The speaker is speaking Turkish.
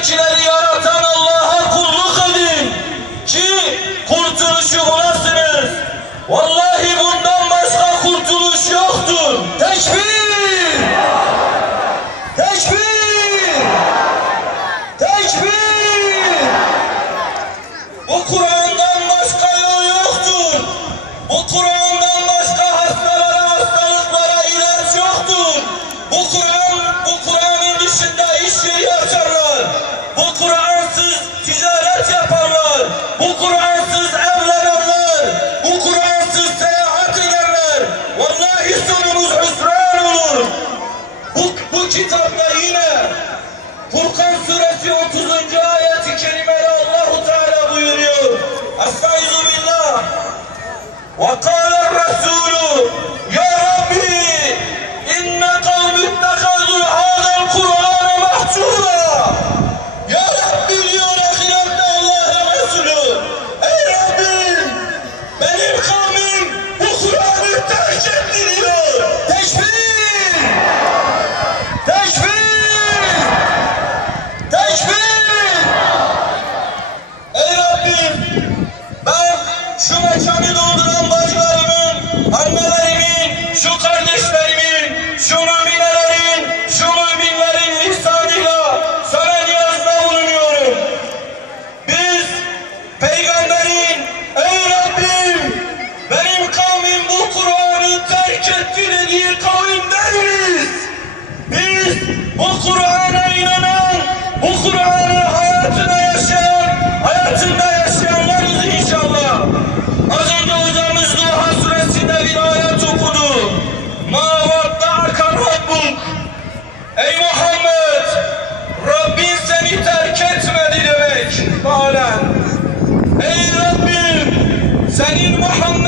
gökleri yaratan Allah'a kulluk edin ki kurtuluşu bulasınız. Vallahi bundan başka kurtuluş yoktur. Tekbir! Tekbir! Tekbir! Bu Kur'an'dan başka yol yoktur. Bu Kur'an'dan başka hastalıklara ilaç yoktur. Bu Kur'an'ın dışında iş yeri açarlar. Bu Kur'ansız ticaret yaparlar. Bu Kur'ansız evlenenler. Bu Kur'ansız seyahat ederler. Vallahi sonumuz hüsran olur. Bu kitapta yine Furkan suresi 30. ayet-i kerimede Allah-u Teala buyuruyor. Estağfirullah. وَقَالَ الرَّسُولُ يَا رَبِّي اِنَّ قَوْمِ اتَّخَذُوا هَذَا الْقُرْآنَ مَهْجُورًا. Ya Rabbi diyor ahirette Allah'ın Resulü. Ey Rabbim, benim kavmim bu Kur'an'ı terk etti diyor. Tekbir! Tekbir! Tekbir! Ey Rabbim, ben şu mekanı dolduran bacılarımın, annelerimin, şu kardeşlerimin, şu müminelerin, şu müminlerin ihsanıyla sana niyazda bulunuyorum. Biz peygamberin, ey Rabbim, benim kavmim bu Kur'an'ı terk etti dediği kavim değiliz. Biz bu Kur'an'a inanan, bu Kur'an'ı hayatında yaşayanlarız inşallah. Az önce hocamız Duha suresinde bir ayet okudu. مَا وَدَّعَكَ رَبُّكَ. Ey Muhammed, Rabbin seni terk etmedi demek. Ey Rabbim, senin Muhammed